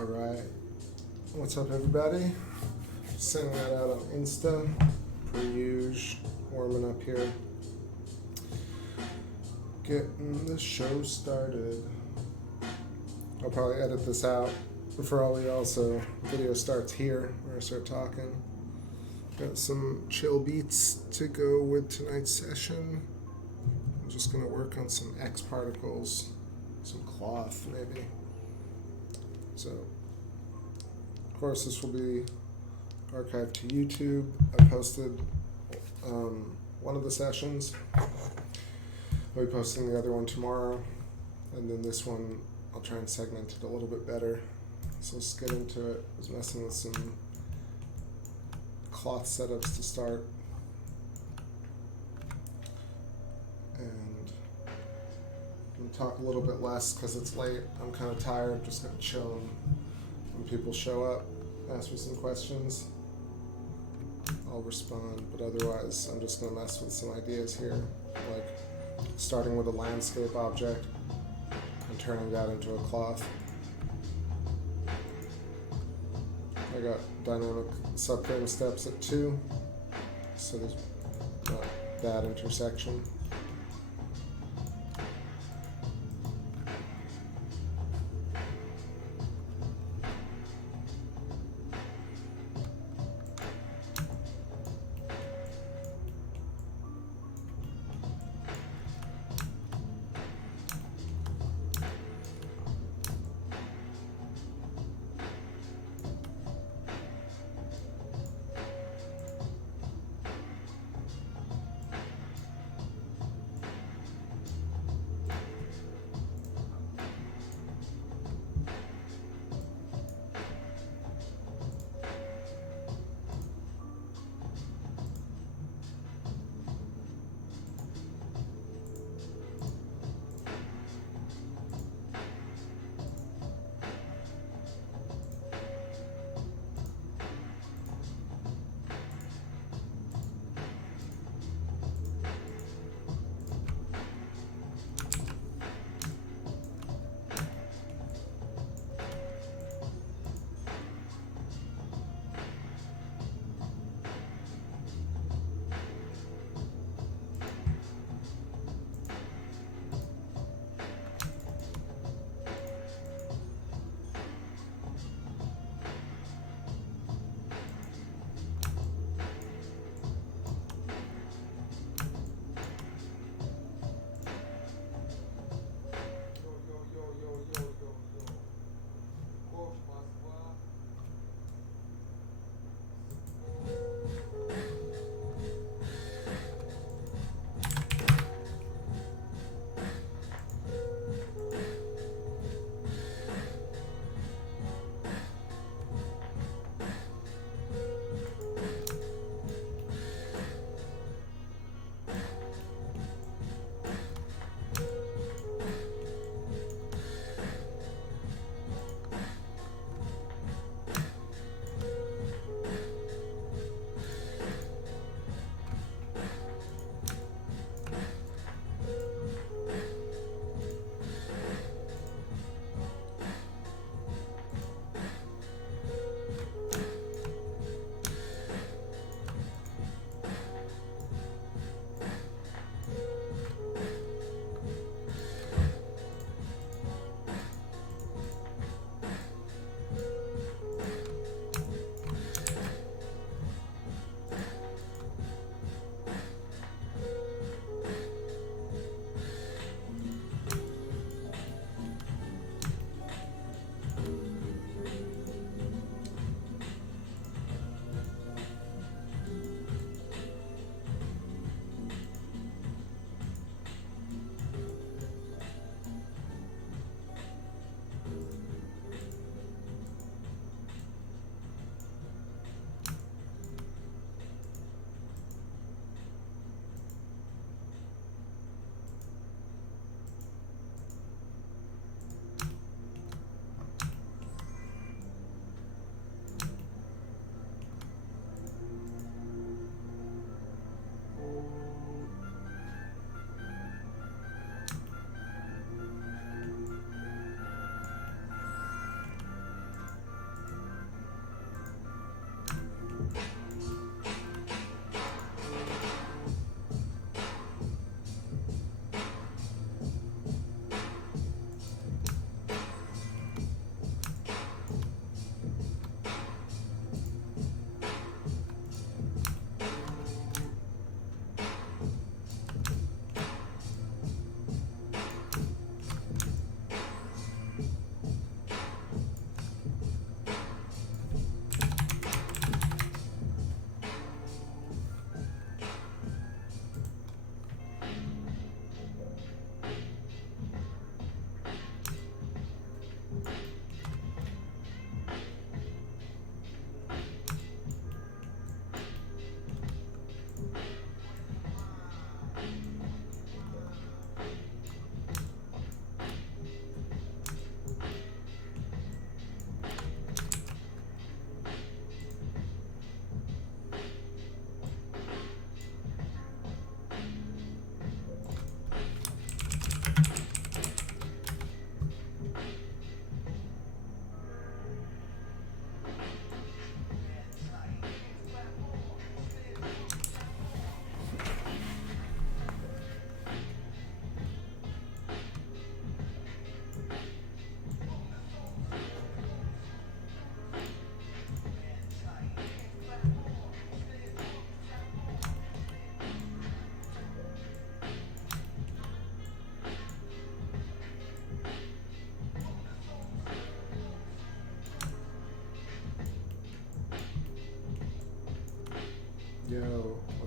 All right. What's up, everybody? Sending that out on Insta, per usual, warming up here. Getting the show started. I'll probably edit this out for all of y'all, so video starts here where I start talking. Got some chill beats to go with tonight's session. I'm just gonna work on some X particles, some cloth maybe. So, of course, this will be archived to YouTube. I posted one of the sessions. I'll be posting the other one tomorrow, and then this one I'll try and segment it a little bit better. So let's get into it. I was messing with some cloth setups to start, and I'm gonna talk a little bit less because it's late. I'm kind of tired. I'm just gonna chill, and when people show up, ask me some questions, I'll respond. But otherwise, I'm just gonna mess with some ideas here, like starting with a landscape object and turning that into a cloth. I got dynamic subframe steps at 2, so there's not bad intersection.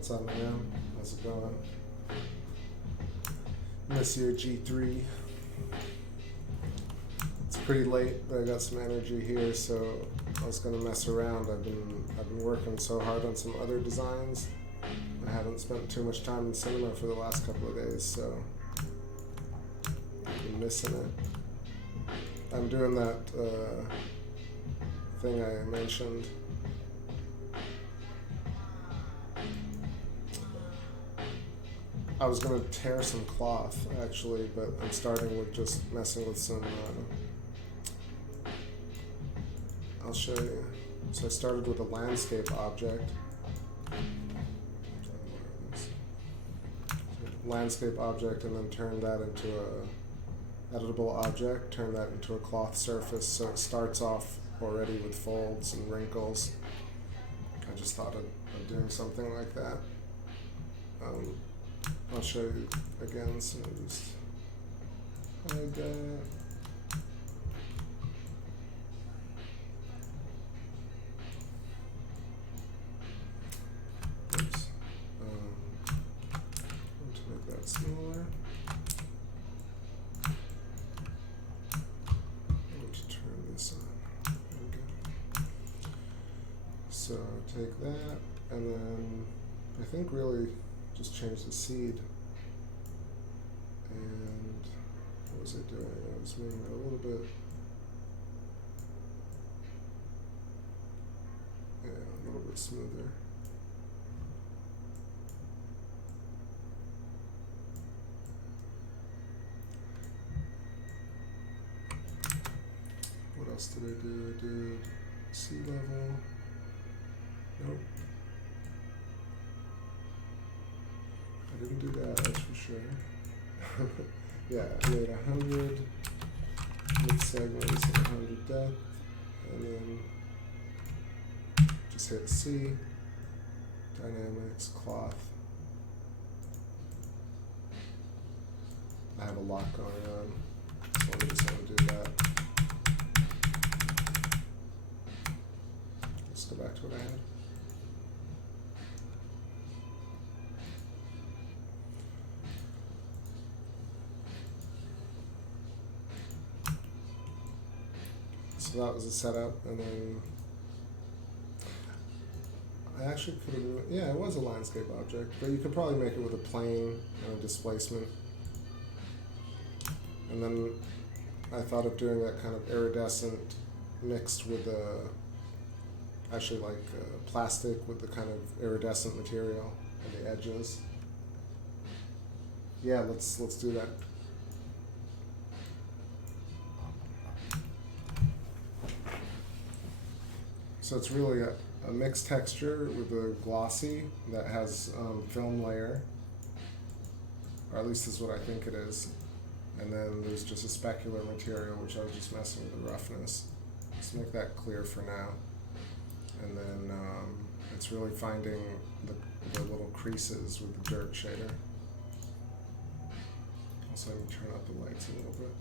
What's up, man? How's it going? Miss your G3. It's pretty late, but I got some energy here, so I was gonna mess around. I've been working so hard on some other designs. I haven't spent too much time in cinema for the last couple of days, so I've been missing it. I'm doing that thing I mentioned. I was going to tear some cloth, actually, but I'm starting with just messing with some, I'll show you. So I started with a landscape object. Landscape object, and then turned that into a editable object, turn that into a cloth surface, so it starts off already with folds and wrinkles. I just thought of doing something like that. I'll show you again, so just hide that. Oops. To make that smaller. I need to turn this on. There we go. So take that, and then I think really just change the seed. And what was I doing? I was moving it a little bit. Yeah, a little bit smoother. What else did I do? I did sea level. Nope. I didn't do that, that's for sure. Yeah, I made 100 mid segments and 100 depth, and then just hit C, dynamics, cloth. I have a lot going on, so I just want to do that. Let's go back to what I had. So that was the setup, and then I actually could have, yeah, it was a landscape object, but you could probably make it with a plane and a displacement. And then I thought of doing that kind of iridescent mixed with actually like plastic with the kind of iridescent material on the edges. Yeah, let's do that. So it's really a mixed texture with a glossy that has film layer, or at least is what I think it is. And then there's just a specular material, which I was just messing with the roughness. Let's make that clear for now. And then it's really finding the little creases with the dirt shader. Also, I'm going to turn up the lights a little bit.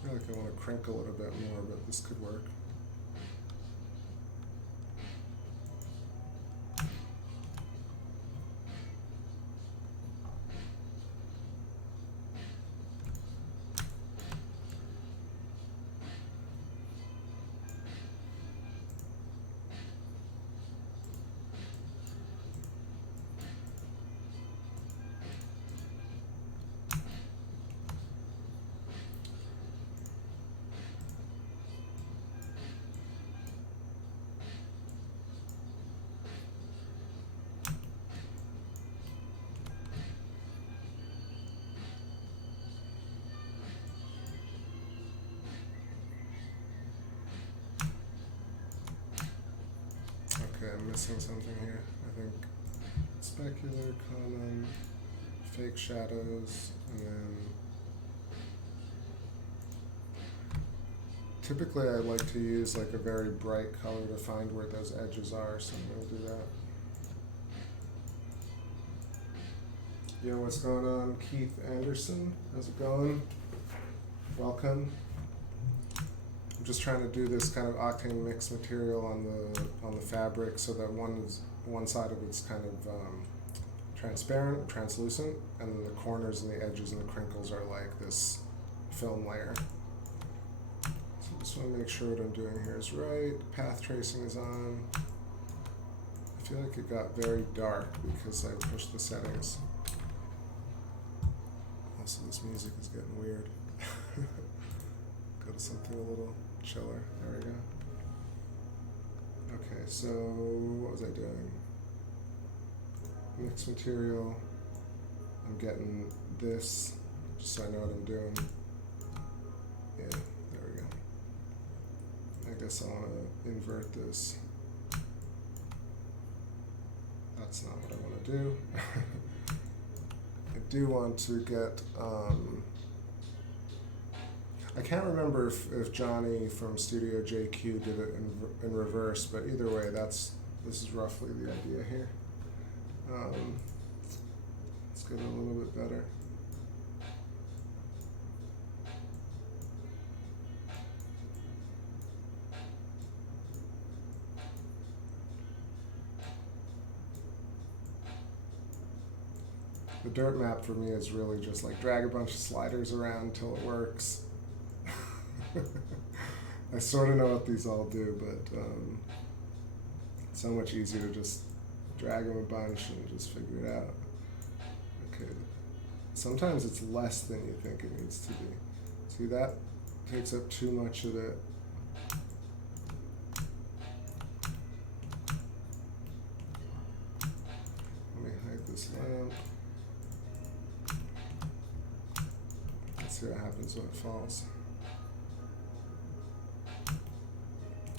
I feel like I want to crinkle it a bit more, but this could work. Okay, I'm missing something here. I think specular, common, fake shadows, and then typically I like to use like a very bright color to find where those edges are, so I'm going to do that. Yo, what's going on? Keith Anderson, how's it going? Welcome. I'm just trying to do this kind of octane mix material on the fabric so that one side of it's kind of transparent, translucent, and then the corners and the edges and the crinkles are like this film layer. So I just want to make sure what I'm doing here is right. Path tracing is on. I feel like it got very dark because I pushed the settings. Also, this music is getting weird. Go to something a little chiller. There we go. Okay, so what was I doing? Mix material. I'm getting this, just so I know what I'm doing. Yeah, there we go. I guess I want to invert this. That's not what I want to do. I do want to get, I can't remember if Johnny from Studio JQ did it in reverse, but either way, this is roughly the idea here. Let's get it a little bit better. The dirt map for me is really just like drag a bunch of sliders around until it works. I sort of know what these all do, but it's so much easier to just drag them a bunch and just figure it out. Okay. Sometimes it's less than you think it needs to be. See, that takes up too much of it. Let me hide this lamp. Let's see what happens when it falls.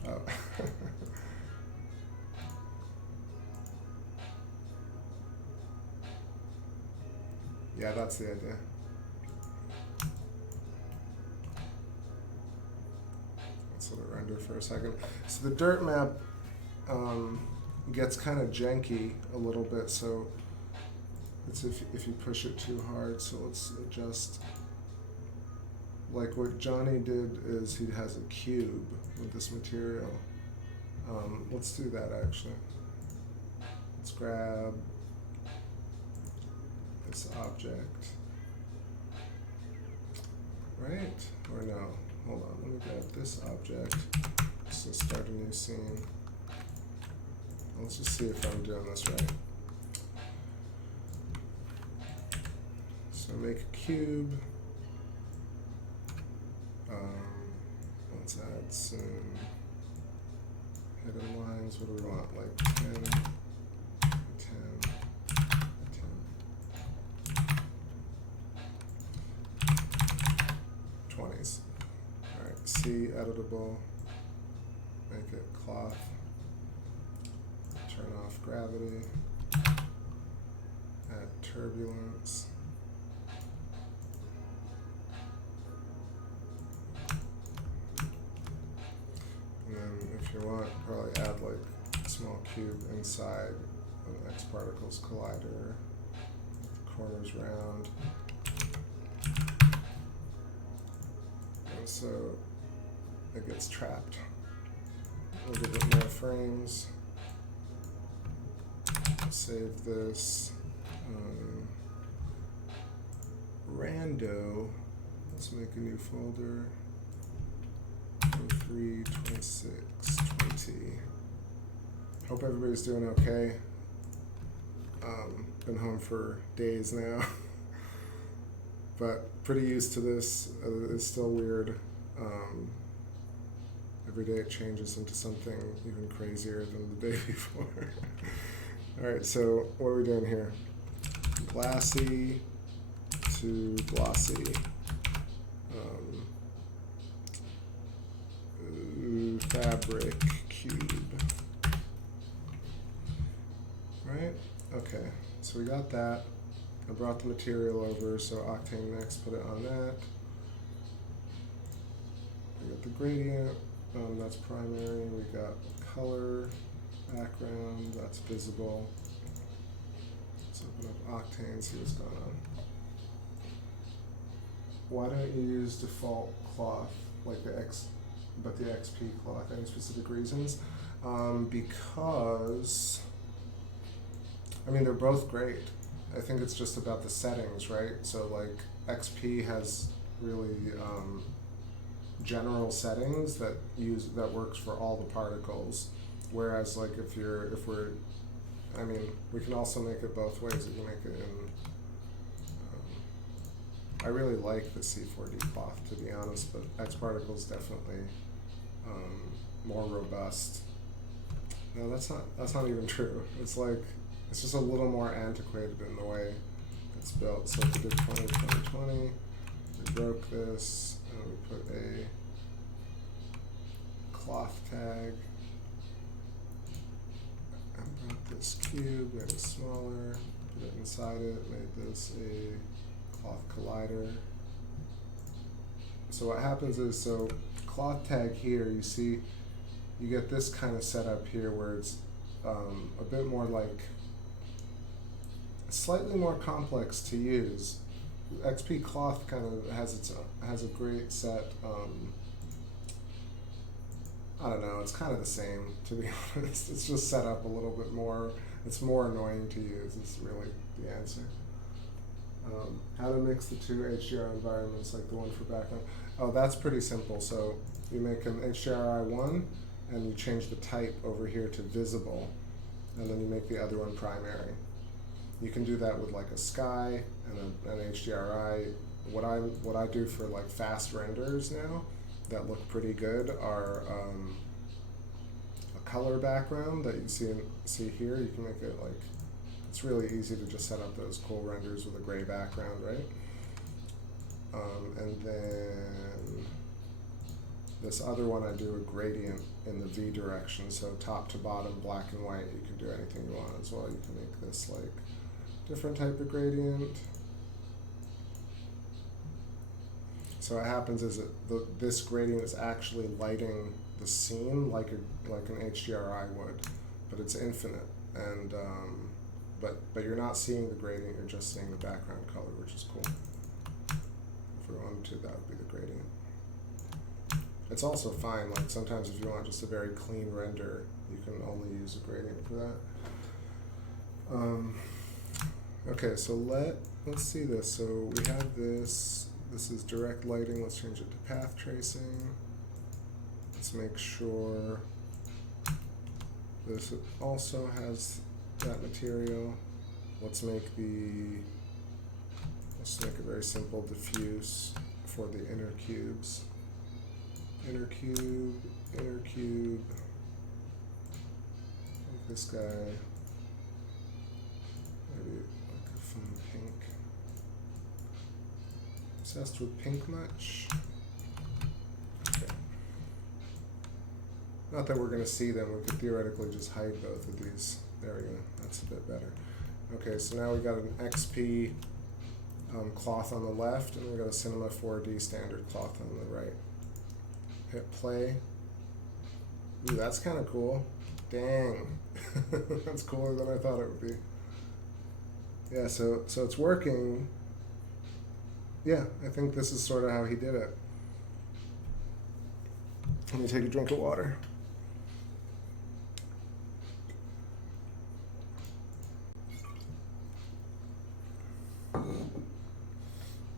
Oh. Yeah, that's the idea. Let's let it render for a second. So the dirt map gets kind of janky a little bit, so it's if you push it too hard. So let's adjust. Like what Johnny did is he has a cube with this material. Let's do that actually. Let's grab this object. Right? Or no? Hold on, let me grab this object. So start a new scene. Let's just see if I'm doing this right. So make a cube. Let's add some hidden lines. What do we want? Like 10, 10, 10. 20s. Alright, C, editable. Make it cloth. Turn off gravity. Add turbulence. And then if you want, probably add like a small cube inside an X particles collider. The corners round. And so it gets trapped. A little bit more frames. Save this. Rando. Let's make a new folder. 23, 26, 20. Hope everybody's doing okay. Been home for days now. But pretty used to this. It's still weird. Every day it changes into something even crazier than the day before. Alright, so what are we doing here? Glassy to glossy. Fabric cube. Right? Okay, so we got that. I brought the material over, so Octane Mix, put it on that. We got the gradient, that's primary. We got color, background, that's visible. Let's open up Octane, see what's going on. Why don't you use default cloth like the XP cloth? Any specific reasons? Because I mean they're both great. I think it's just about the settings, right? So like XP has really general settings that works for all the particles, whereas like I mean we can also make it both ways. You can make it in I really like the C4D cloth, to be honest, but X Particle's definitely more robust. No, that's not even true. It's just a little more antiquated in the way it's built. So if we did 20, we broke this, and we put a cloth tag, and brought this cube, made it smaller, put it inside it, made this a cloth collider. So what happens is, so cloth tag here, you see, you get this kind of setup here where it's a bit more like, slightly more complex to use. XP cloth kind of has a great set. I don't know, it's kind of the same, to be honest. It's just set up a little bit more. It's more annoying to use, is really the answer. How to mix the two HDRI environments, like the one for background. Oh, that's pretty simple. So you make an HDRI 1 and you change the type over here to visible, and then you make the other one primary. You can do that with like a sky and an HDRI. What I do for like fast renders now that look pretty good are a color background that you see here. You can make it like, it's really easy to just set up those cool renders with a gray background, right? And then this other one I do a gradient in the V direction, so top to bottom, black and white. You can do anything you want as well. You can make this like different type of gradient. So what happens is this gradient is actually lighting the scene like an HDRI would, but it's infinite, and but you're not seeing the gradient, you're just seeing the background color, which is cool. If we wanted to, that would be the gradient. It's also fine, like sometimes if you want just a very clean render, you can only use a gradient for that. Okay, so let's see this. So we have this is direct lighting. Let's change it to path tracing. Let's make sure this also has that material. Let's make a very simple diffuse for the inner cubes. Inner cube, like this guy, maybe like a fun pink. Obsessed with pink much? Okay. Not that we're going to see them, we could theoretically just hide both of these. There we go, that's a bit better. Okay, so now we got an XP cloth on the left, and we got a Cinema 4D standard cloth on the right. Hit play. Ooh, that's kind of cool. Dang. That's cooler than I thought it would be. Yeah, so it's working. Yeah, I think this is sort of how he did it. Let me take a drink of water. I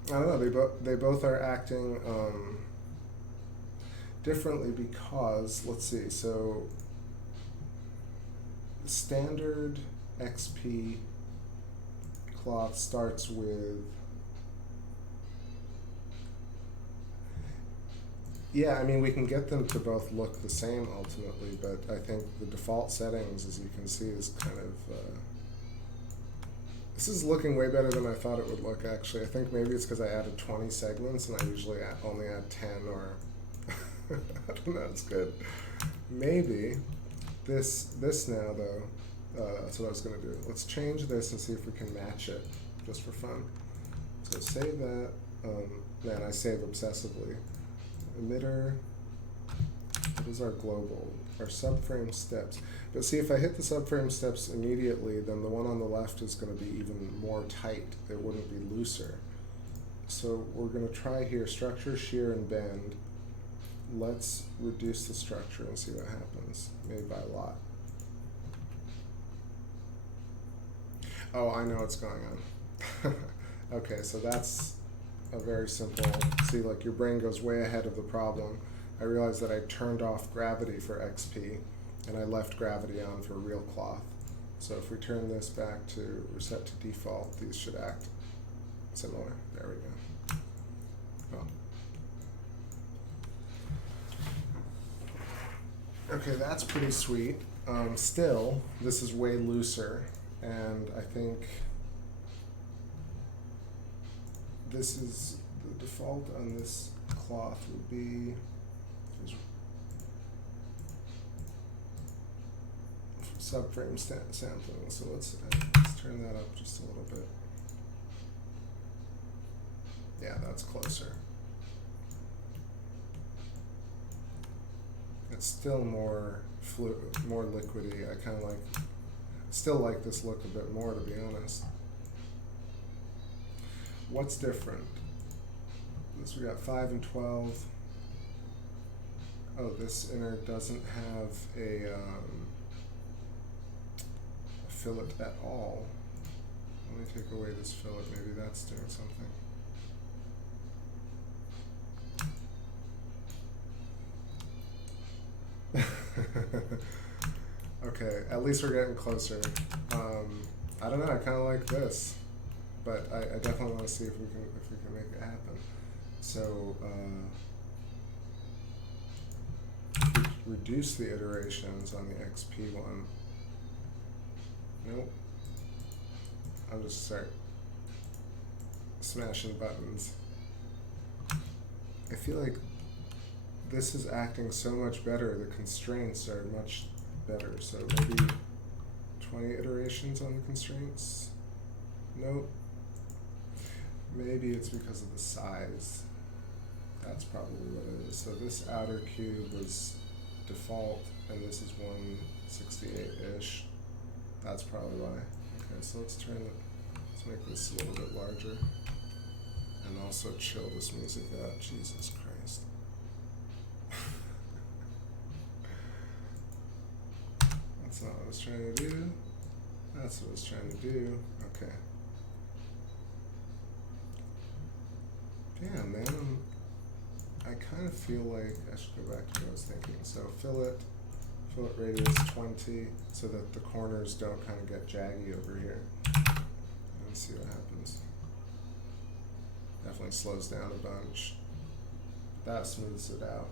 don't know, they both are acting differently because, let's see, so standard XP cloth starts with, yeah, I mean, we can get them to both look the same ultimately, but I think the default settings, as you can see, is kind of, this is looking way better than I thought it would look, actually. I think maybe it's because I added 20 segments and I usually only add 10 or, I don't know, it's good. Maybe this now, though, that's what I was going to do. Let's change this and see if we can match it, just for fun. So save that. Man, I save obsessively. Emitter, What is our global? Our subframe steps. But see, if I hit the subframe steps immediately, then the one on the left is going to be even more tight. It wouldn't be looser. So we're going to try here, structure, shear, and bend. Let's reduce the structure and see what happens, maybe by a lot. Oh, I know what's going on. Okay, so that's a very simple, see, like your brain goes way ahead of the problem. I realized that I turned off gravity for XP and I left gravity on for real cloth. So if we turn this back to reset to default, these should act similar. There we go. Oh. Okay, that's pretty sweet. Still, this is way looser, and I think this is the default on this cloth would be subframe sampling. So let's turn that up just a little bit. Yeah, that's closer. It's still more more liquidy. I kind of still like this look a bit more, to be honest. What's different? This we got 5 and 12. Oh, this inner doesn't have a fillet at all. Let me take away this fillet. Maybe that's doing something. Okay, at least we're getting closer. I don't know. I kind of like this, but I definitely want to see if we can make it happen. So reduce the iterations on the XP one. Nope. I'll just start smashing buttons. I feel like this is acting so much better. The constraints are much better. So maybe 20 iterations on the constraints. Nope. Maybe it's because of the size. That's probably what it is. So this outer cube was default, and this is 168-ish. That's probably why. Okay, so let's make this a little bit larger, and also chill this music out. Jesus Christ. That's not what I was trying to do. That's what I was trying to do. Okay. Damn, man. I kind of feel like I should go back to what I was thinking. So fillet radius 20, so that the corners don't kind of get jaggy over here. Let's see what happens. Definitely slows down a bunch. That smooths it out.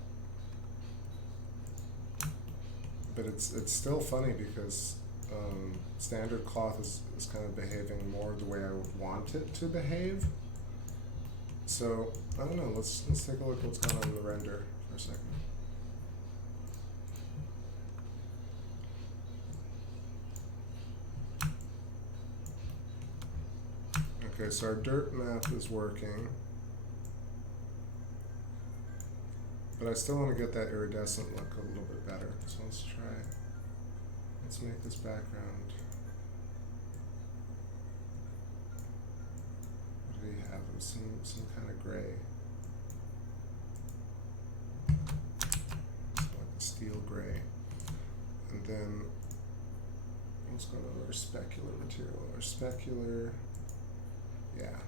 But it's still funny because standard cloth is kind of behaving more the way I would want it to behave. So I don't know. Let's take a look at what's going on in the render for a second. Okay, so our dirt map is working, but I still want to get that iridescent look a little bit better. So let's make this background. What do we have? Some kind of gray. Like a steel gray. And then let's go to our specular material. Our specular, yeah.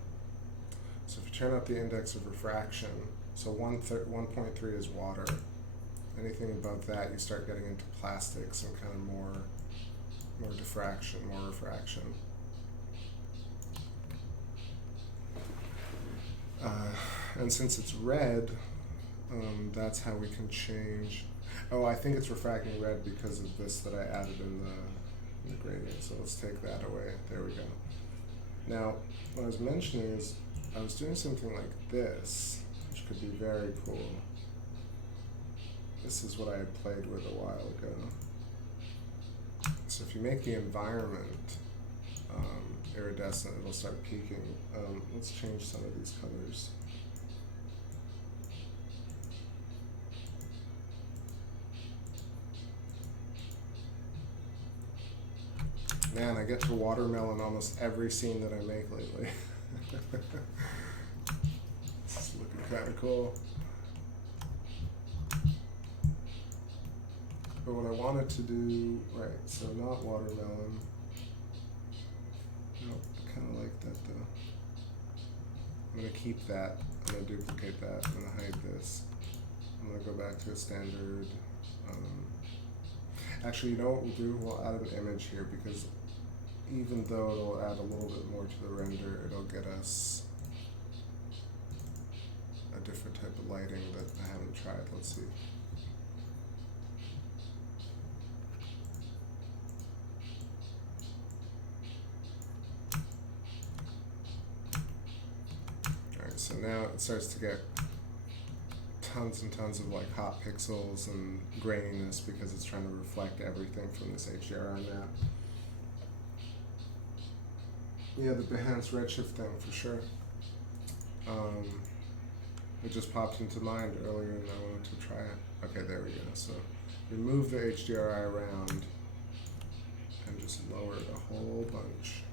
So if you turn up the index of refraction, so 1.3 is water. Anything above that, you start getting into plastics and kind of more diffraction, more refraction. And since it's red, that's how we can change. Oh, I think it's refracting red because of this that I added in the gradient. So let's take that away. There we go. Now, what I was mentioning is I was doing something like this, which could be very cool. This is what I had played with a while ago. So if you make the environment iridescent, it'll start peaking. Let's change some of these colors. Man, I get to watermelon almost every scene that I make lately. This is looking kind of cool. But what I wanted to do, right, so not watermelon. Nope, I kind of like that though. I'm going to keep that. I'm going to duplicate that. I'm going to hide this. I'm going to go back to a standard. Actually, you know what we'll do? We'll add an image here because even though it'll add a little bit more to the render, it'll get us a different type of lighting that I haven't tried. Let's see. Alright, so now it starts to get tons and tons of like hot pixels and graininess because it's trying to reflect everything from this HDRI map. Yeah, the Behance Redshift thing for sure. It just popped into mind earlier and I wanted to try it. Okay, there we go. So remove the HDRI around and just lower it a whole bunch.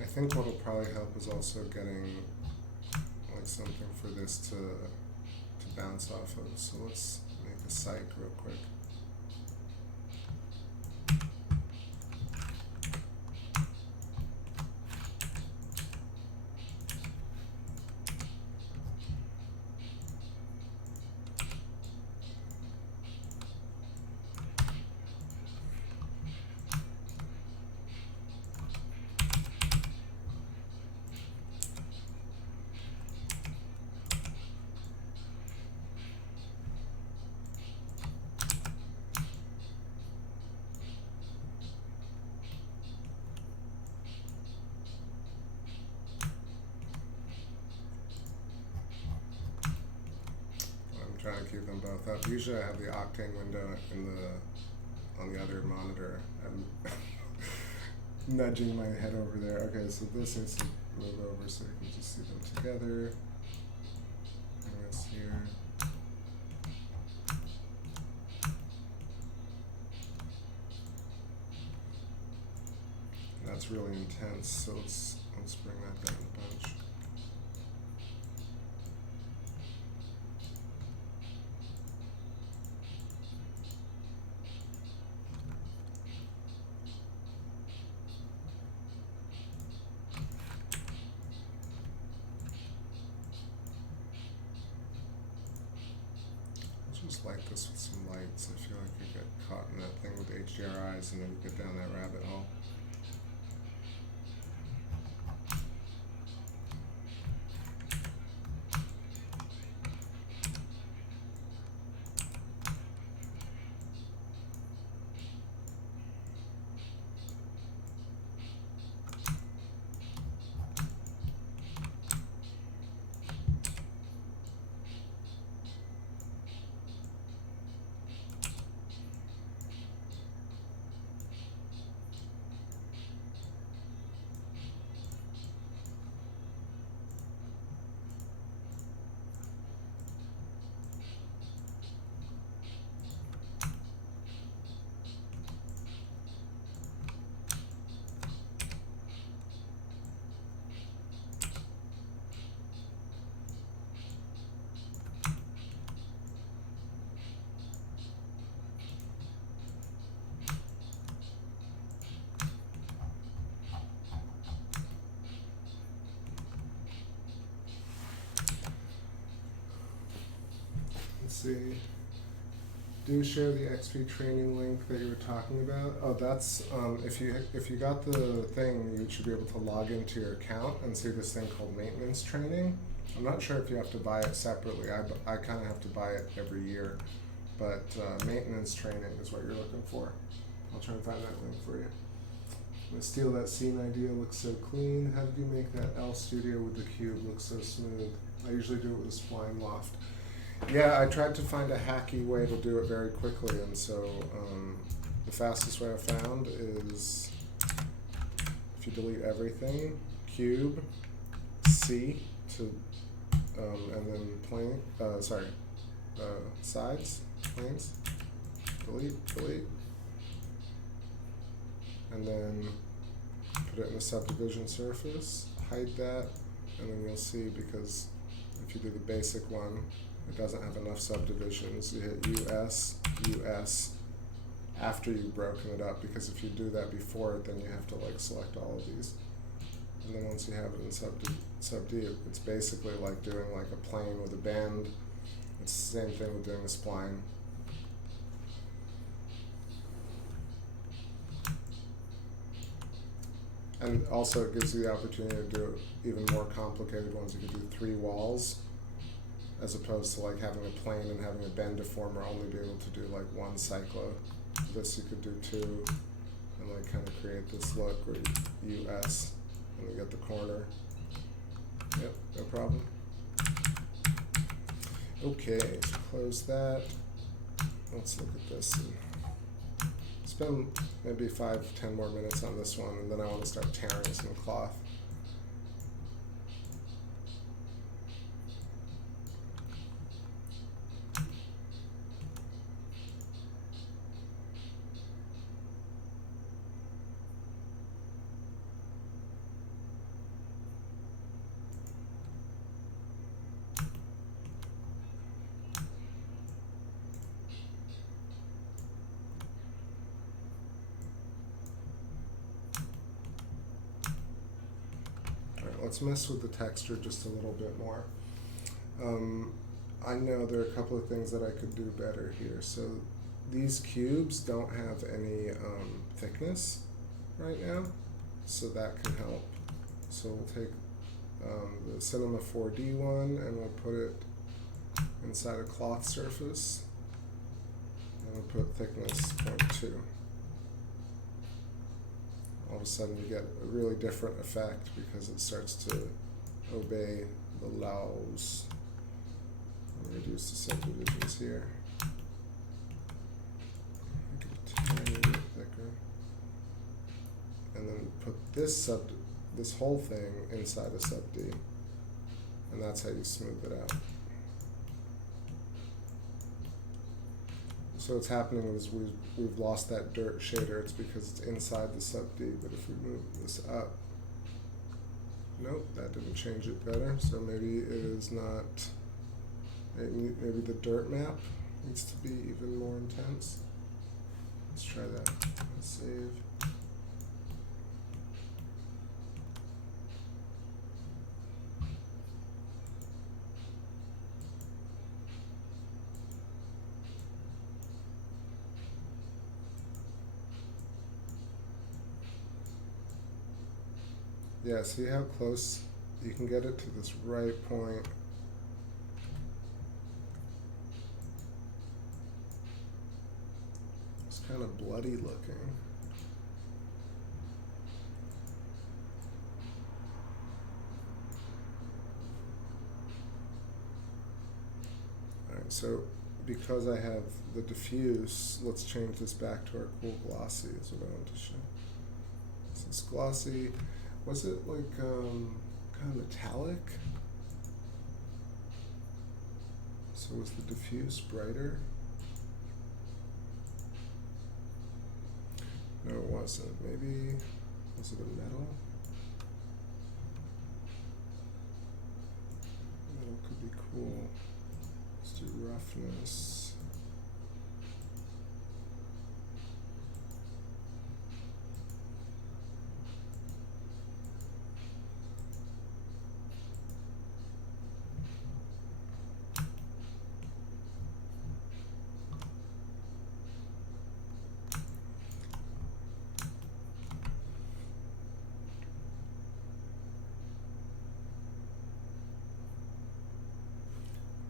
I think what'll probably help is also getting like something for this to bounce off of. So let's make a psych real quick. Trying to keep them both up. Usually I have the octane window on the other monitor. I'm nudging my head over there. Okay, so this needs to move over so you can just see them together. And this here. And that's really intense, so let's bring that down a bunch. Like this with some lights. I feel like you get caught in that thing with HDRIs and then you get down that rabbit hole. See, do share the XP training link that you were talking about. Oh, that's if you got the thing, you should be able to log into your account and see this thing called maintenance training. I'm not sure if you have to buy it separately. I kind of have to buy it every year, but maintenance training is what you're looking for. I'll try and find that link for you. I'm gonna steal that scene idea. Looks so clean. How did you make that L Studio with the cube look so smooth? I usually do it with a spline loft. Yeah, I tried to find a hacky way to do it very quickly, and so the fastest way I found is if you delete everything, cube, C to, and then plane, sides, planes, delete, and then put it in the subdivision surface, hide that, and then you'll see, because if you do the basic one, it doesn't have enough subdivisions. You hit US, US, after you've broken it up, because if you do that before it, then you have to like select all of these. And then once you have it in sub D, it's basically like doing like a plane with a bend. It's the same thing with doing a spline. And also it gives you the opportunity to do even more complicated ones. You could do 3 walls, as opposed to like having a plane and having a bend deformer only be able to do like 1 cyclo. This you could do 2, and like kind of create this look where you US, and you get the corner. Yep, no problem. Okay, so close that. Let's look at this and spend maybe 5-10 more minutes on this one, and then I want to start tearing some cloth. Let's mess with the texture just a little bit more. I know there are a couple of things that I could do better here. So these cubes don't have any thickness right now, so that can help. So we'll take the Cinema 4D one and we'll put it inside a cloth surface, and we'll put thickness 0.2. All of a sudden you get a really different effect because it starts to obey the laws. I'll reduce the subdivisions here. Make it a tiny bit thicker. And then put this whole thing inside a sub D. And that's how you smooth it out. So what's happening is we've lost that dirt shader. It's because it's inside the sub D. But if we move this up, nope, that didn't change it better. So maybe it is not. Maybe the dirt map needs to be even more intense. Let's try that. Let's save. Yeah, see how close you can get it to this right point. It's kind of bloody looking. Alright, so because I have the diffuse, let's change this back to our cool glossy is what I want to show. So it's glossy. Was it like kind of metallic? So was the diffuse brighter? No, it wasn't. Maybe, was it a metal? Metal could be cool. Let's do roughness.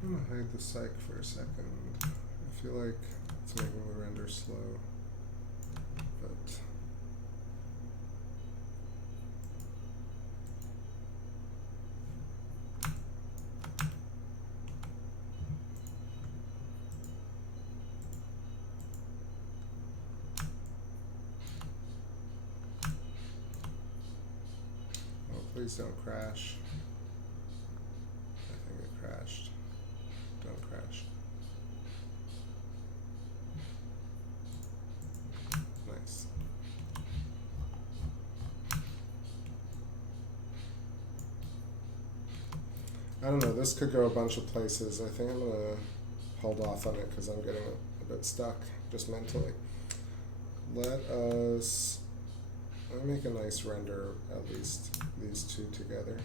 I'm gonna hide the psych for a second. I feel like it's making the render slow, but oh, please don't crash. I think it crashed. Don't crash. I don't know, this could go a bunch of places. I think I'm gonna hold off on it because I'm getting a bit stuck just mentally. Let me make a nice render, at least these two together.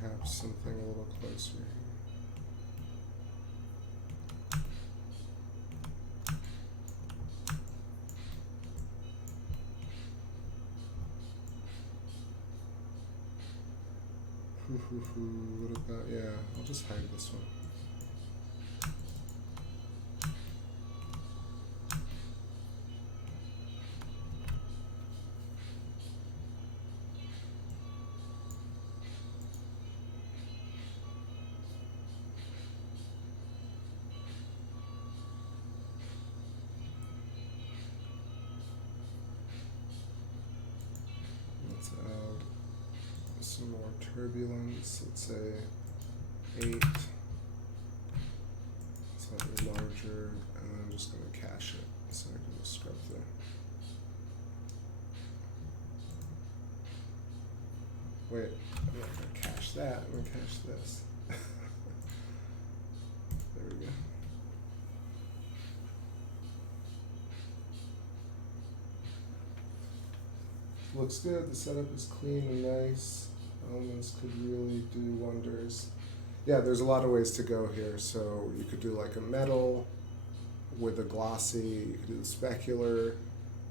Perhaps something a little closer here. What about, yeah, I'll just hide this one. Let's add some more turbulence. Let's say 8, slightly larger, and then I'm just going to cache it so I can just scrub through. Wait, I'm not going to cache that, I'm going to cache this. There we go. Looks good, the setup is clean and nice. Elements could really do wonders. Yeah, there's a lot of ways to go here. So you could do like a metal with a glossy, you could do the specular.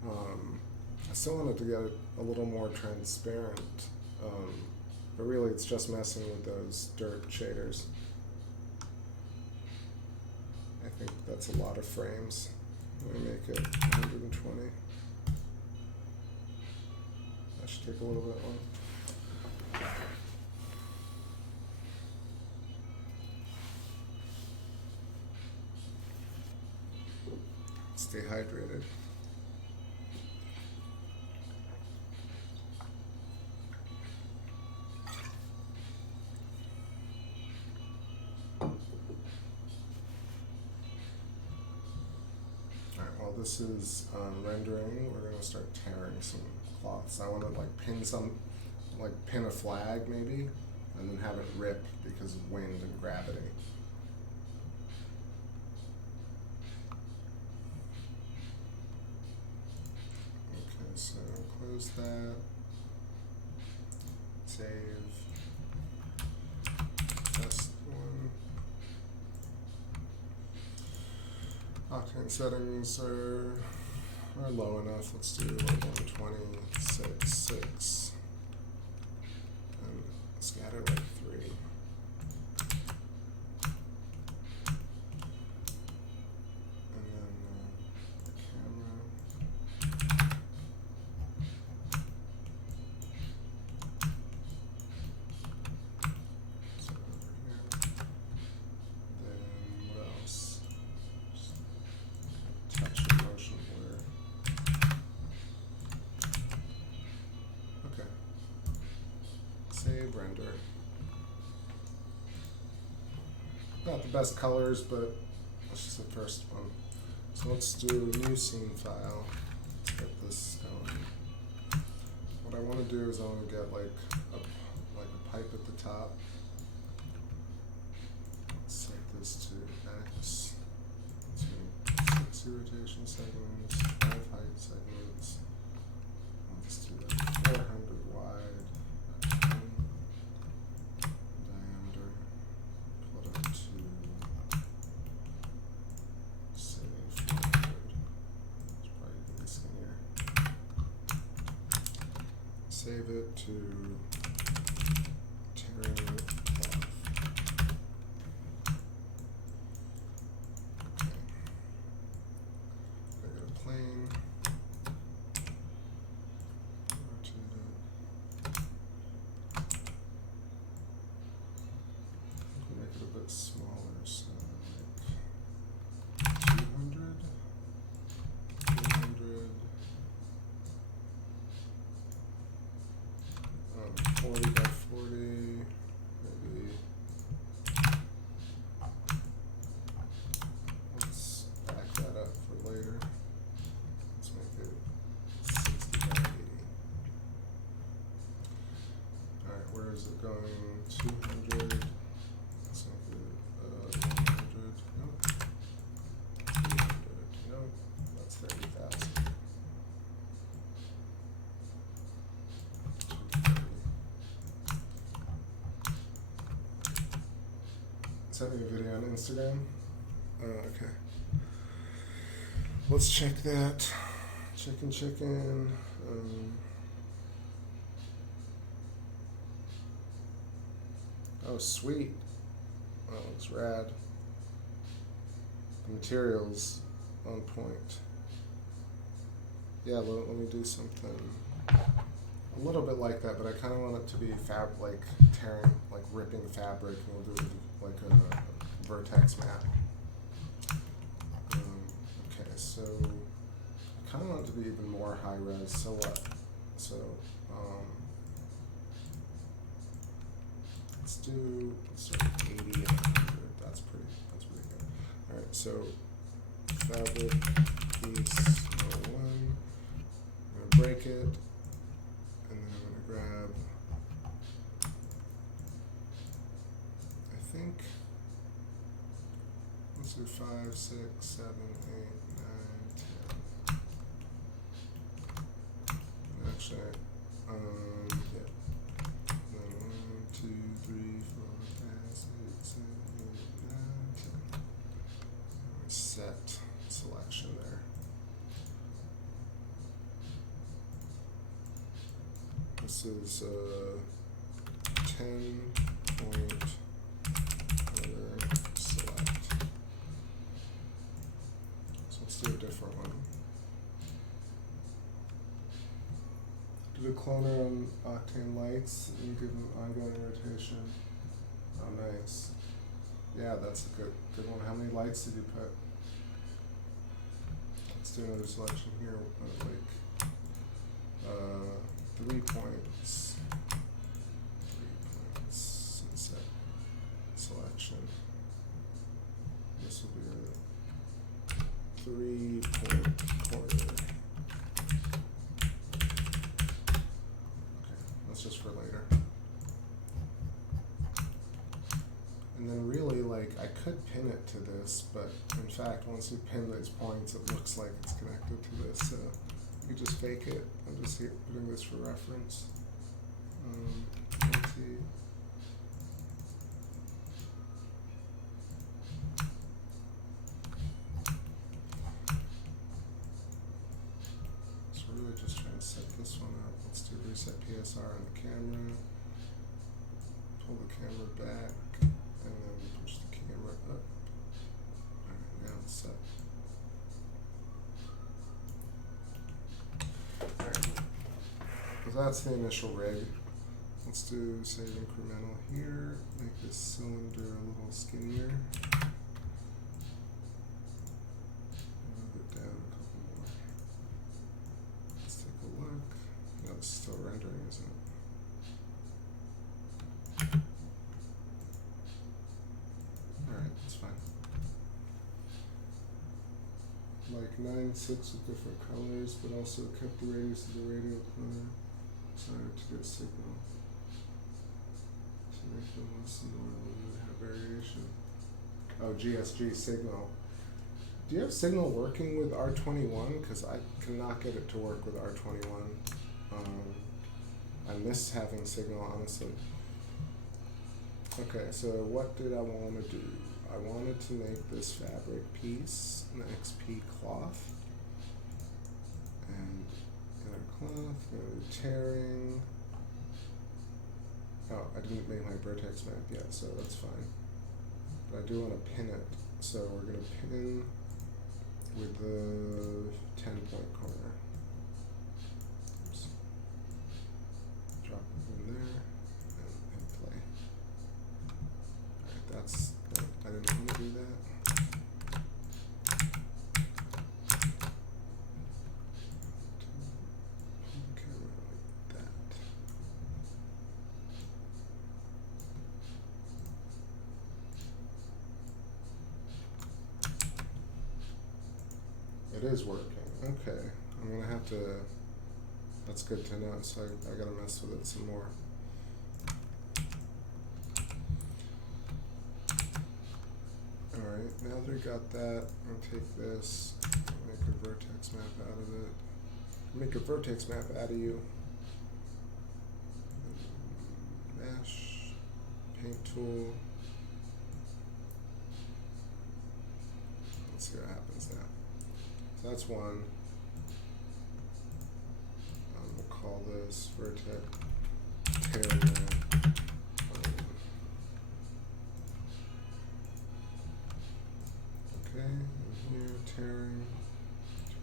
I still wanted to get it a little more transparent, but really it's just messing with those dirt shaders. I think that's a lot of frames. Let me make it 120. That should take a little bit long. Stay hydrated. Alright, while this is rendering, we're going to start tearing some cloths. I want to like pin a flag maybe, and then have it rip because of wind and gravity. So close that, save, test one. Octane settings are low enough. Let's do like 126.6 and scatter like 3. Save render. Not the best colors, but that's just the first one. So let's do a new scene file. Let's get this going. What I want to do is I want to get like a pipe at the top. Let's set this to X. To 60 rotation segments, 5 height segments. Let's do that 400 wide. Diameter, put up to say 400. It's probably gonna be skinnier. Save it to tearing cloth. Okay. I got a plane. Rotate it. Make it a bit smaller, so like 200, 200, 40 by 40, maybe is it going 200? That's not good. 100? Nope. 300? Nope. That's 30,000. 230. Sending a video on Instagram. Okay. Let's check that. Chicken. Oh, sweet. That looks rad. The material's on point. Yeah, let me do something a little bit like that, but I kind of want it to be like tearing, like ripping fabric, and we'll do it like a vertex map. Okay, so I kind of want it to be even more high res. So what? So let's start with 80 and 100. That's pretty good. All right, so fabric piece 1. I'm gonna break it, and then I'm gonna grab, I think, let's do 5, 6, 7, 8, 9, 10. Actually, yeah. And then 1, 2, 3, 4, 5, 6, 7, 8, 9, 10. Set selection there. This is 10-point order select. So let's do a different one. Did a cloner on octane lights and give them ongoing rotation. Oh, nice. Yeah, that's a good one. How many lights did you put? Let's do another selection here. 3 points. 3 points. Set selection. This will be a 3-point corner. Okay, that's just for later. And then really, like, I could pin it to this, but in fact, once you pin these points, it looks like it's connected to this, so you could just fake it. I'm just here putting this for reference. So we're really just trying to set this one up. Let's do reset PSR on the camera. Pull the camera back. And then push the camera up. Alright, now it's set. Alright. So that's the initial rig. Let's do save incremental here. Make this cylinder a little skinnier. Move it down a couple more. Let's take a look. No, it's still rendering, isn't it? Alright, that's fine. Like 9/6 with different colors, but also kept the radius of the radio cloner. Sorry to get signal. To make them less than normal and have variation. Oh, GSG signal. Do you have signal working with R21? Because I cannot get it to work with R21. I miss having signal, honestly. Okay, so what did I want to do? I wanted to make this fabric piece an XP cloth. And inner cloth, go tearing. Oh, I didn't make my vertex map yet, so that's fine. But I do want to pin it. So we're going to pin with the 10-point corner. Oops. Drop it in there and play. Alright, that's good. I didn't want to do that. Camera like that. It is working. Okay. I'm gonna have to. That's good to know. So I gotta mess with it some more. Alright, now that we got that, I'm going to take this, make a vertex map out of it. Make a vertex map out of you. Mesh, paint tool. Let's see what happens now. So that's one. We'll call this vertex tear map. Okay, and here, tearing,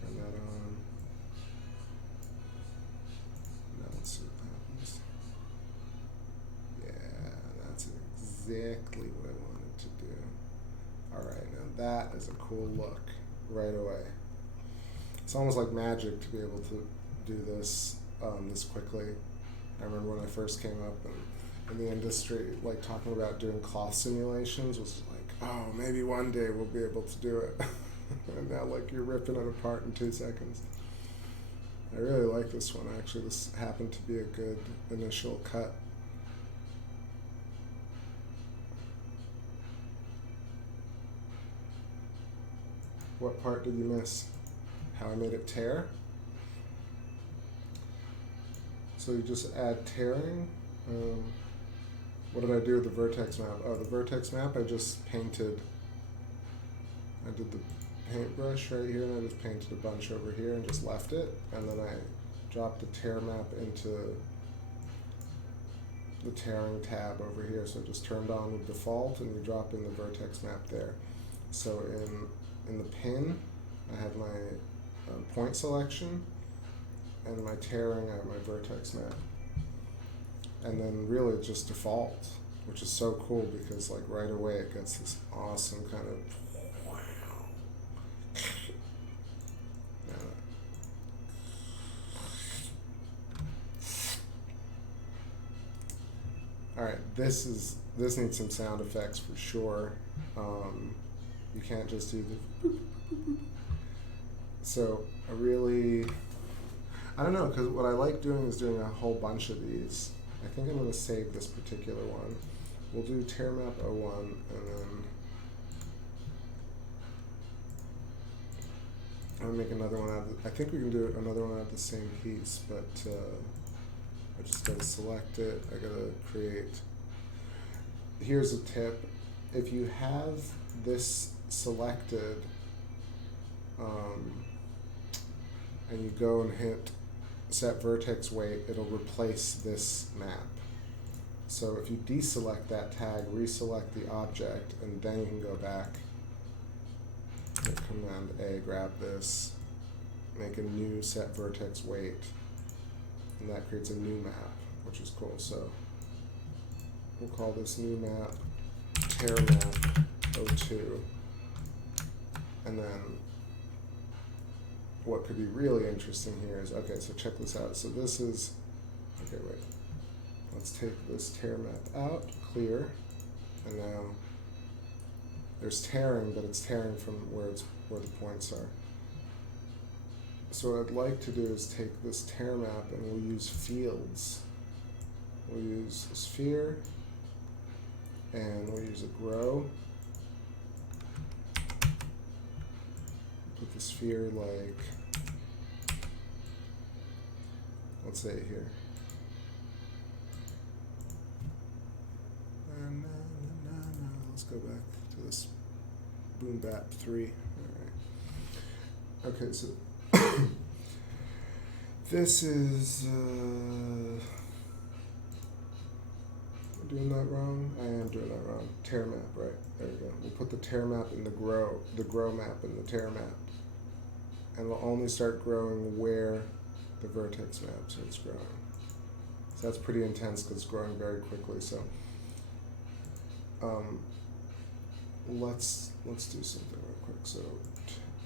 turn that on. Now let's see what happens. Yeah, that's exactly what I wanted to do. Alright, now that is a cool look right away. It's almost like magic to be able to do this this quickly. I remember when I first came up in the industry, like talking about doing cloth simulations was like, oh, maybe one day we'll be able to do it. And now like you're ripping it apart in 2 seconds. I really like this one. Actually, this happened to be a good initial cut. What part did you miss? How I made it tear? So you just add tearing. What did I do with the vertex map? Oh, the vertex map I just painted. I did the paintbrush right here and I just painted a bunch over here and just left it. And then I dropped the tear map into the tearing tab over here. So it just turned on with default and you drop in the vertex map there. So in the pin, I have my point selection, and my tearing, I have my vertex map. And then really it's just default, which is so cool because like right away it gets this awesome kind of Alright, this needs some sound effects for sure. You can't just do the so I don't know, because what I like doing is doing a whole bunch of these. I think I'm going to save this particular one. We'll do tear map 01 and then I'll make another one out of I think we can do another one out of the same piece, but I just got to select it. I got to create. Here's a tip. If you have this selected and you go and hit set vertex weight, it'll replace this map. So if you deselect that tag, reselect the object, and then you can go back, hit Command A, grab this, make a new set vertex weight, and that creates a new map, which is cool. So we'll call this new map tear map 02. And then what could be really interesting here is, okay, so check this out. So this is, okay, wait. Let's take this tear map out, clear, and now there's tearing, but it's tearing from where the points are. So what I'd like to do is take this tear map and we'll use fields. We'll use a sphere, and we'll use a grow. Put the sphere like, let's say here. Let's go back to this boom bap 3. All right. Okay, so this is doing that wrong? I am doing that wrong. Tear map, right? There we go. We'll put the tear map in the grow map in the tear map. And we'll only start growing where the vertex map, so it's growing. So that's pretty intense because it's growing very quickly. So let's do something real quick. So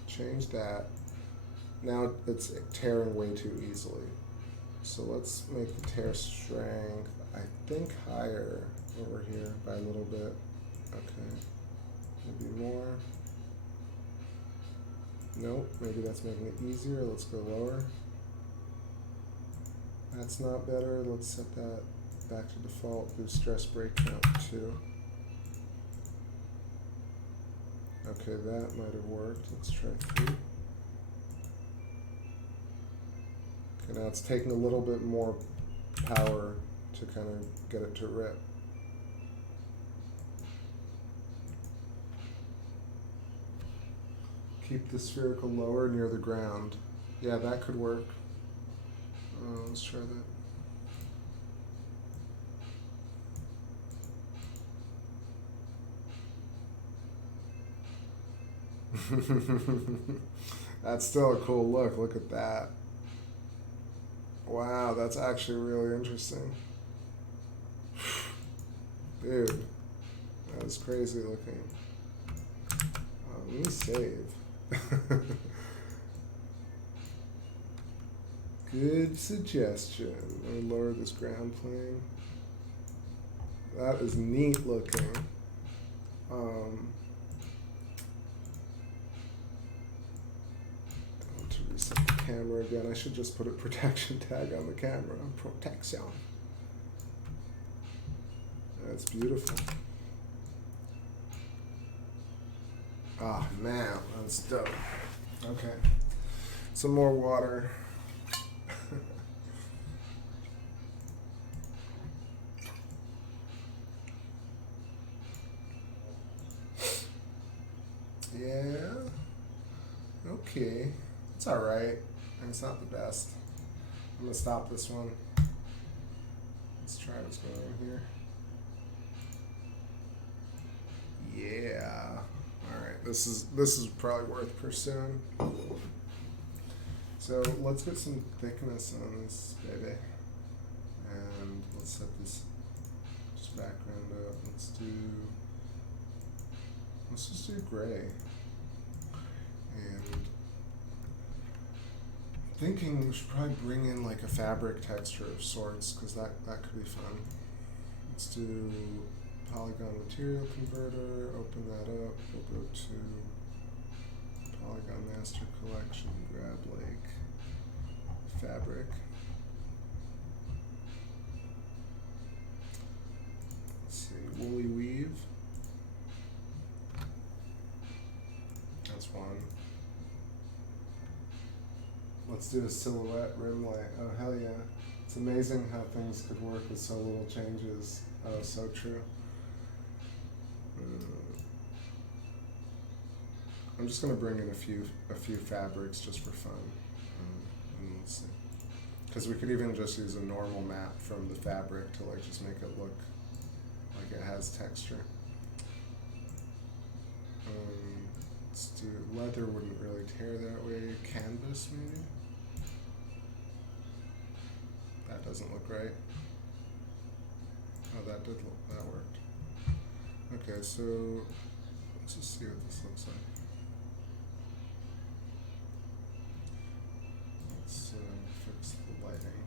change that. Now it's tearing way too easily. So let's make the tear strength, I think, higher over here by a little bit. Okay, maybe more. Nope, maybe that's making it easier. Let's go lower. That's not better. Let's set that back to default. Do stress break count 2. Okay, that might have worked. Let's try 3. Okay, now it's taking a little bit more power to kind of get it to rip. Keep the spherical lower near the ground. Yeah, that could work. Let's try that. That's still a cool look. Look at that. Wow, that's actually really interesting. Dude, that was crazy looking. Let me save. Good suggestion. Let me lower this ground plane. That is neat looking. I want to reset the camera again. I should just put a protection tag on the camera. Protection. That's beautiful. Oh man, that's dope. Okay. Some more water. Yeah. Okay. It's alright. It's not the best. I'm gonna stop this one. Let's try what's going on here. Yeah. Alright, this is probably worth pursuing. So let's get some thickness on this baby. And let's set this background up. Let's just do gray. And I'm thinking we should probably bring in like a fabric texture of sorts, because that could be fun. Let's do polygon material converter, open that up, we'll go to polygon master collection, grab like fabric. Let's see, woolly weave. That's one. Let's do a silhouette rim light. Oh hell yeah. It's amazing how things could work with so little changes. Oh, so true. I'm just gonna bring in a few fabrics just for fun, and let's see. Because we could even just use a normal map from the fabric to like just make it look like it has texture. Let's do leather. Wouldn't really tear that way. Canvas maybe. That doesn't look right. Oh, that worked. Okay, so let's just see what this looks like. Let's fix the lighting.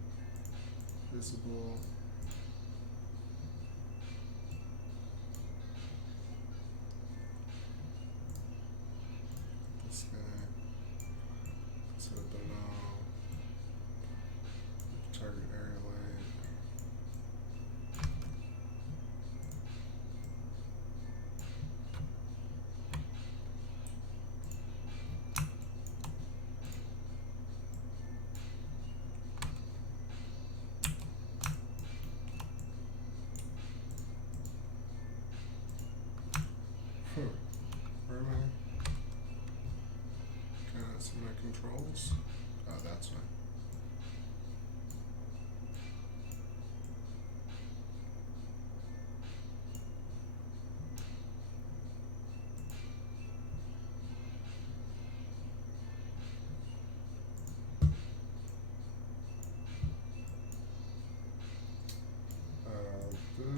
Visible. This guy. Set up the null. Target area light. Where am I? Can I see my controls? Oh, that's fine.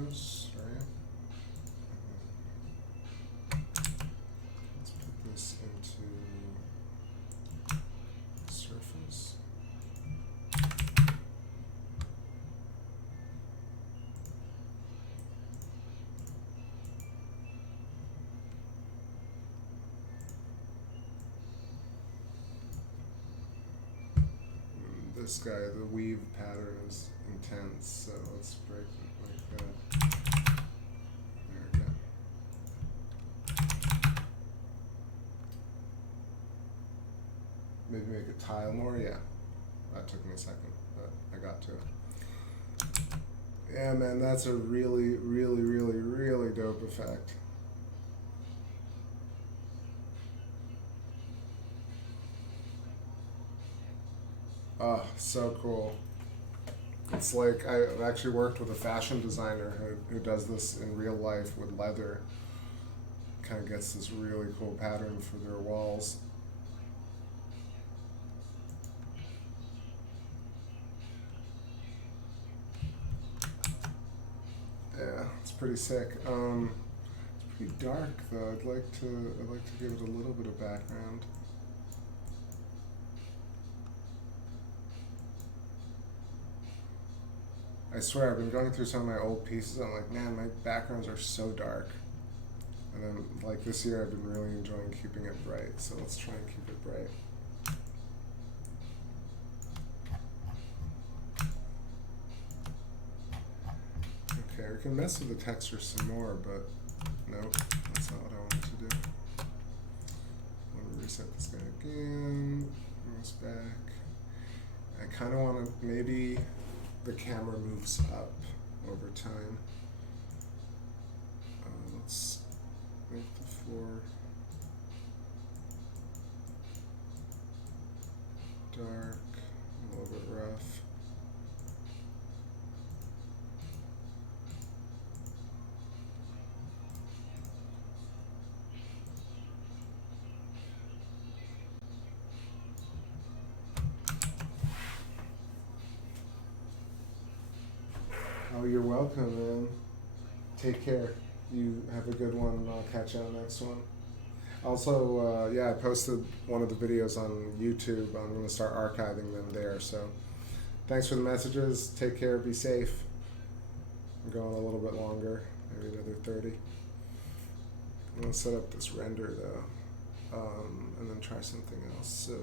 This, right? Let's put this into surface. This guy, the weave pattern is intense, so let's break it like that. There we go. maybe make it tile more. Yeah, that took me a second, but I got to it. Yeah, man, that's a really, really, really, really dope effect. Oh, so cool. It's like I've actually worked with a fashion designer who does this in real life with leather. Kind of gets this really cool pattern for their walls. Yeah, it's pretty sick. It's pretty dark though. I'd like to give it a little bit of background. I swear, I've been going through some of my old pieces. I'm like, man, my backgrounds are so dark. And then, like this year, I've been really enjoying keeping it bright. So let's try and keep it bright. Okay, we can mess with the texture some more, but nope, that's not what I wanted to do. I'm gonna reset this guy again. Bring this back. I kind of want to maybe the camera moves up over time. Let's make the floor dark, a little bit rough. Oh, you're welcome, man. Take care. You have a good one, and I'll catch you on the next one. Also, yeah, I posted one of the videos on YouTube. I'm going to start archiving them there. So thanks for the messages. Take care. Be safe. I'm going a little bit longer, maybe another 30. I'm going to set up this render, though, and then try something else. So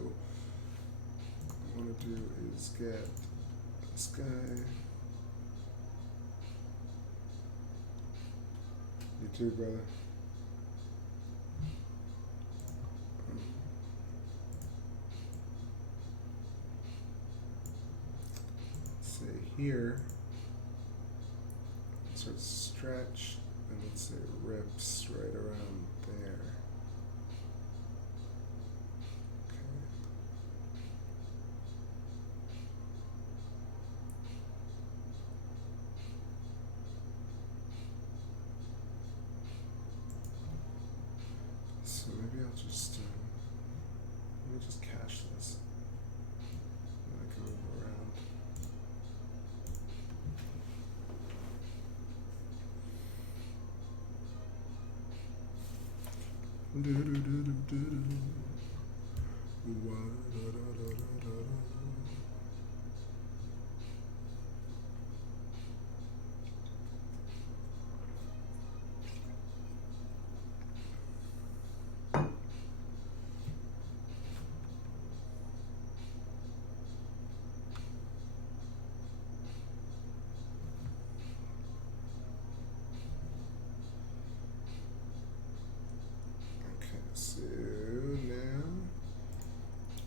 what I want to do is get this guy. You too, brother. Say here, sort of stretch, and let's say it rips right around there. Okay. So maybe I'll just let me just cache this. And I can move around. Do do do do do do. Wah, da, da, da, da, da, da. So now,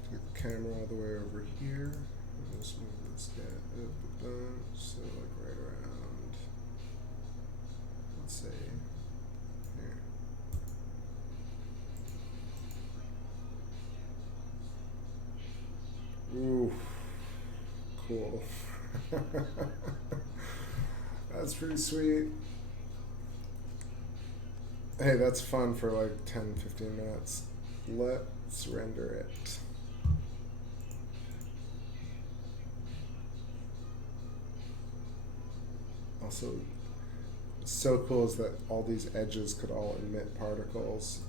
take the camera all the way over here, and just move this guy up a bunch, so like right around, let's say, here. Ooh, cool. That's pretty sweet. Hey, that's fun for like 10-15 minutes. Let's render it. Also, so cool is that all these edges could all emit particles.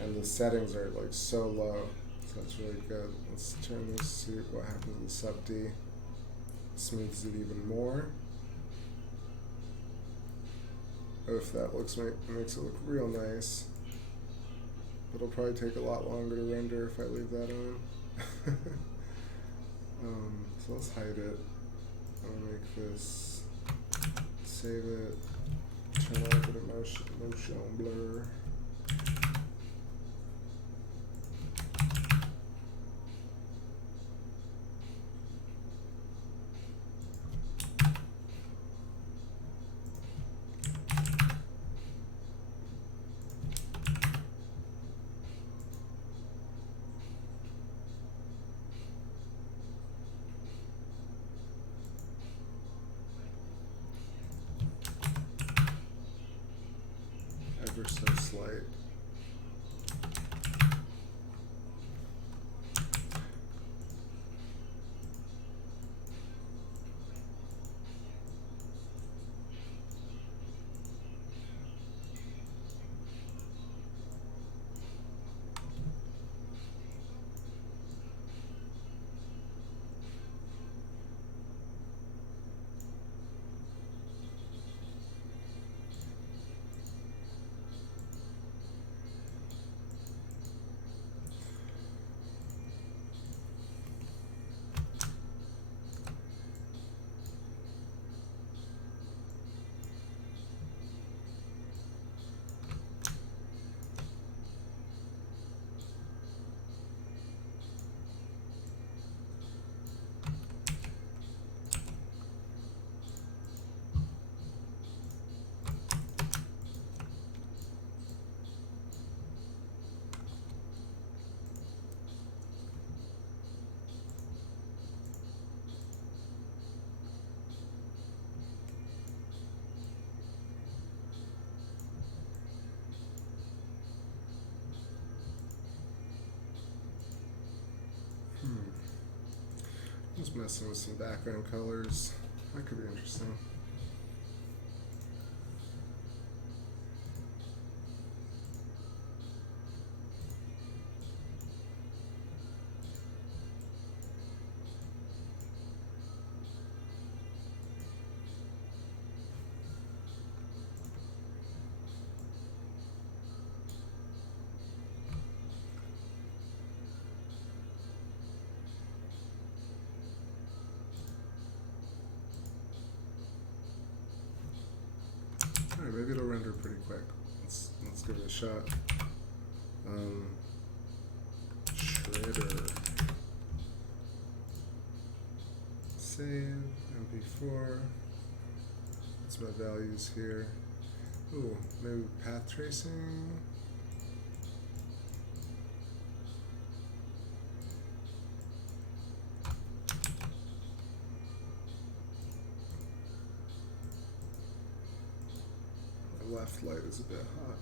And the settings are like so low. So that's really good. Let's turn this, see what happens with sub D. Smooths it even more. If that makes it look real nice. But it'll probably take a lot longer to render if I leave that on. So let's hide it. I'll make this, save it, turn on a bit of motion blur. messing with some background colors. That could be interesting. Alright, maybe it'll render pretty quick. Let's give it a shot. Shredder. Save, MP4. That's my values here. Ooh, maybe path tracing. The left light is a bit hot.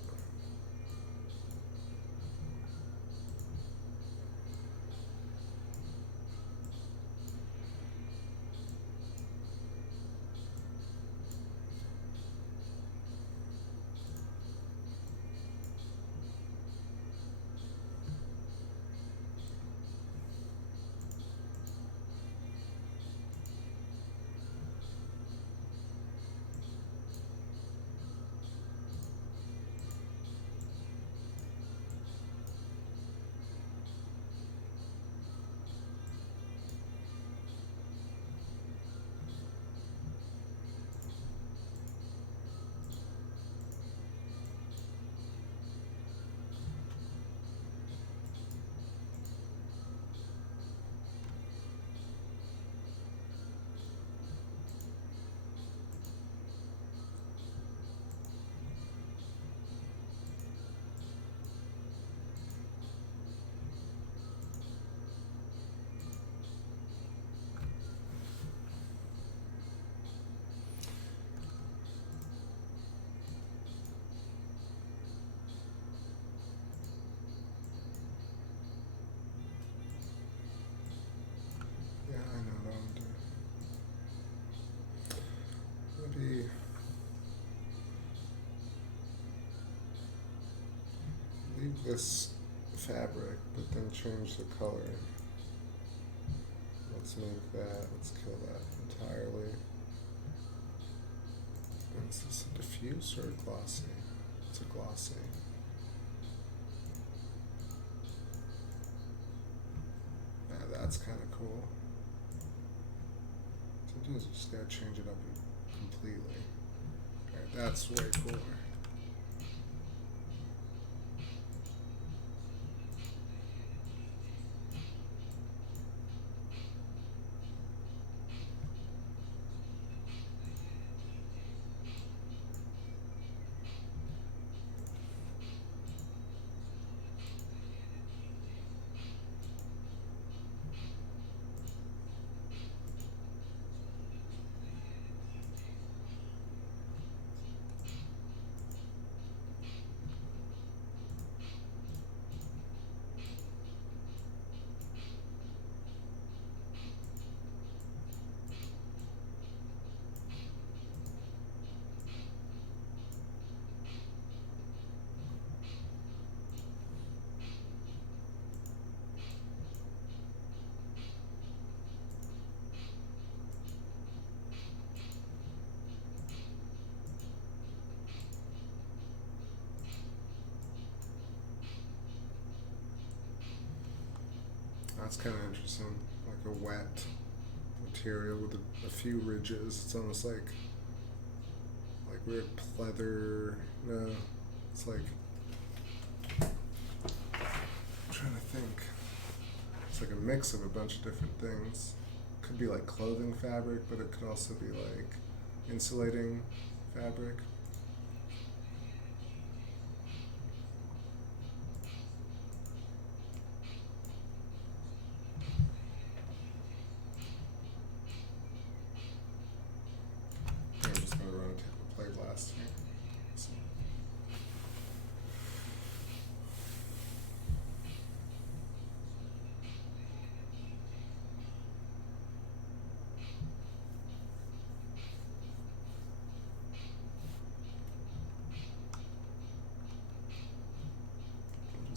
Yeah, I know what I'm doing. Maybe leave this fabric, but then change the color. Let's make that, let's kill that entirely. Is this a diffuse or a glossy? It's a glossy. Yeah, that's kind of cool. Sometimes you just gotta change it up completely. Alright, that's way cooler. That's kind of interesting, like a wet material with a few ridges. It's almost like weird pleather. No, it's like, I'm trying to think. It's like a mix of a bunch of different things. Could be like clothing fabric, but it could also be like insulating fabric. I'm just gonna run a play blast here. So.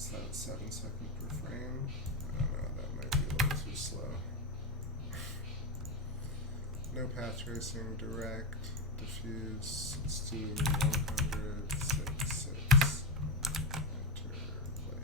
What's that, 7 seconds per frame? I don't know, that might be a little too slow. No path tracing, direct, diffuse, let's do 100, 6, 6, enter, play.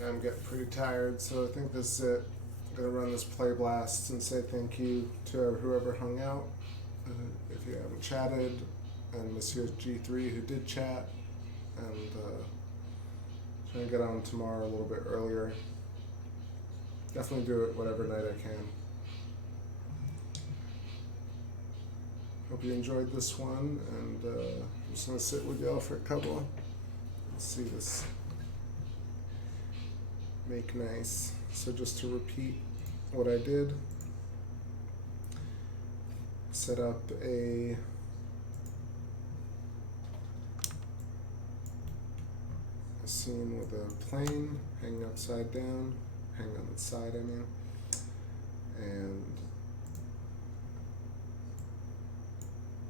I'm getting pretty tired, so I think this is it. I'm gonna run this play blast and say thank you to whoever hung out. If you haven't chatted, and Monsieur G3 who did chat, and trying to get on tomorrow a little bit earlier. Definitely do it whatever night I can. Hope you enjoyed this one, and I'm just gonna sit with y'all for a couple. Let's see this. Make nice. So just to repeat what I did, set up a scene with a plane hanging upside down, hanging on the side, I mean, and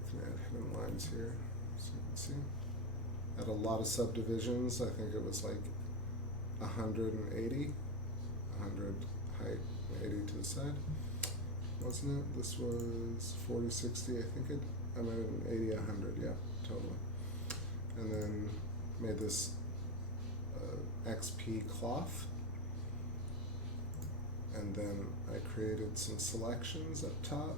you can add hidden lines here so you can see. Add a lot of subdivisions. I think it was like 180, 100 height, 80 to the side, wasn't it? This was 40, 60, I think it, I might have been 80, 100, yeah, totally. And then made this XP cloth, and then I created some selections up top,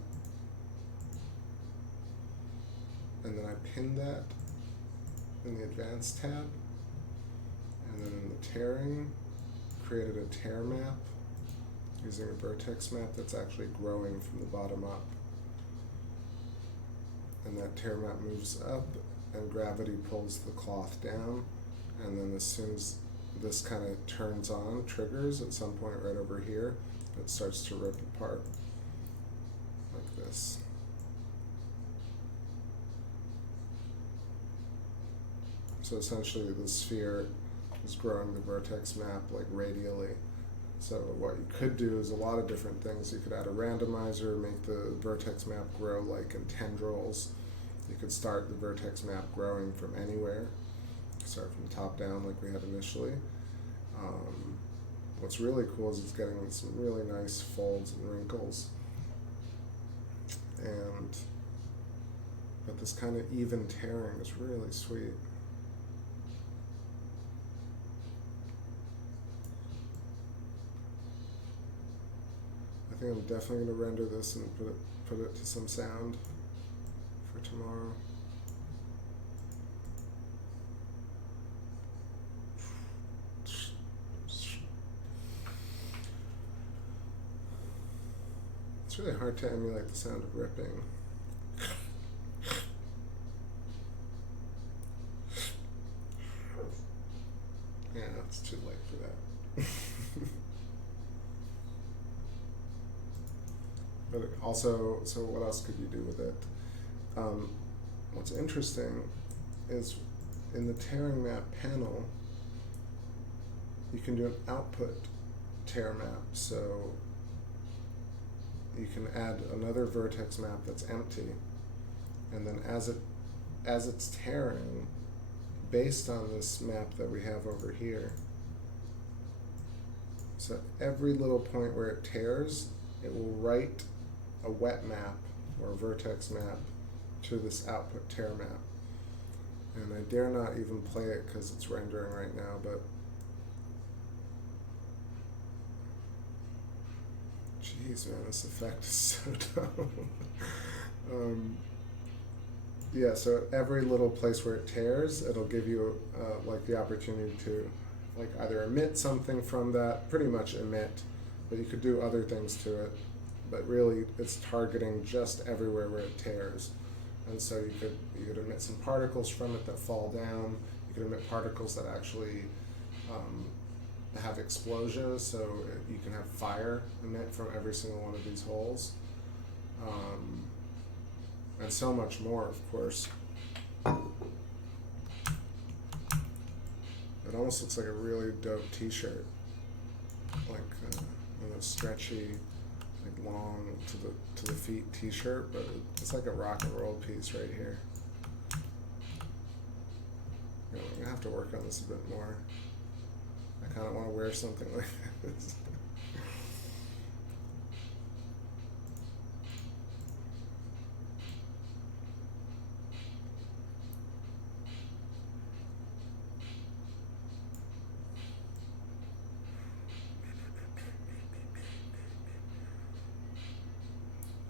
and then I pinned that in the advanced tab. And then in the tearing, created a tear map using a vertex map that's actually growing from the bottom up. And that tear map moves up, and gravity pulls the cloth down. And then as soon as this kind of turns on, triggers at some point right over here, it starts to rip apart like this. So essentially the sphere is growing the vertex map like radially. So what you could do is a lot of different things. You could add a randomizer, make the vertex map grow like in tendrils. You could start the vertex map growing from anywhere. Start from the top down like we had initially. What's really cool is it's getting some really nice folds and wrinkles. But this kind of even tearing is really sweet. I think I'm definitely going to render this and put it to some sound for tomorrow. It's really hard to emulate the sound of ripping. Yeah, it's too late for that. But also, so what else could you do with it? What's interesting is in the tearing map panel, you can do an output tear map. So you can add another vertex map that's empty, and then as it's tearing, based on this map that we have over here, so every little point where it tears, it will write a wet map or a vertex map to this output tear map. And I dare not even play it because it's rendering right now, but jeez, man, this effect is so dumb. Yeah, so every little place where it tears, it'll give you like the opportunity to like either emit something from that, pretty much emit, but you could do other things to it. But really, it's targeting just everywhere where it tears. And so you could emit some particles from it that fall down. You could emit particles that actually have explosions, so you can have fire emit from every single one of these holes, and so much more, of course. It almost looks like a really dope t-shirt, like one of those stretchy, like long to the feet t-shirt, but it's like a rock and roll piece right here. You know, I'm gonna have to work on this a bit more. I kind of want to wear something like this.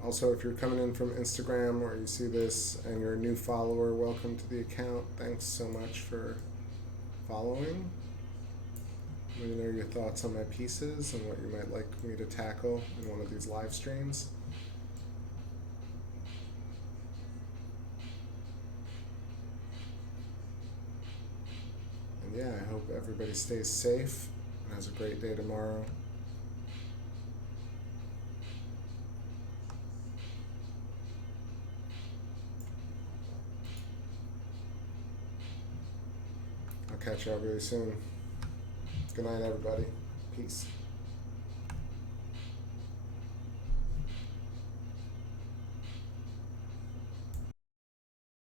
Also, if you're coming in from Instagram or you see this and you're a new follower, welcome to the account. Thanks so much for following. Let me know your thoughts on my pieces and what you might like me to tackle in one of these live streams. And yeah, I hope everybody stays safe and has a great day tomorrow. I'll catch y'all really soon. Good night, everybody. Peace.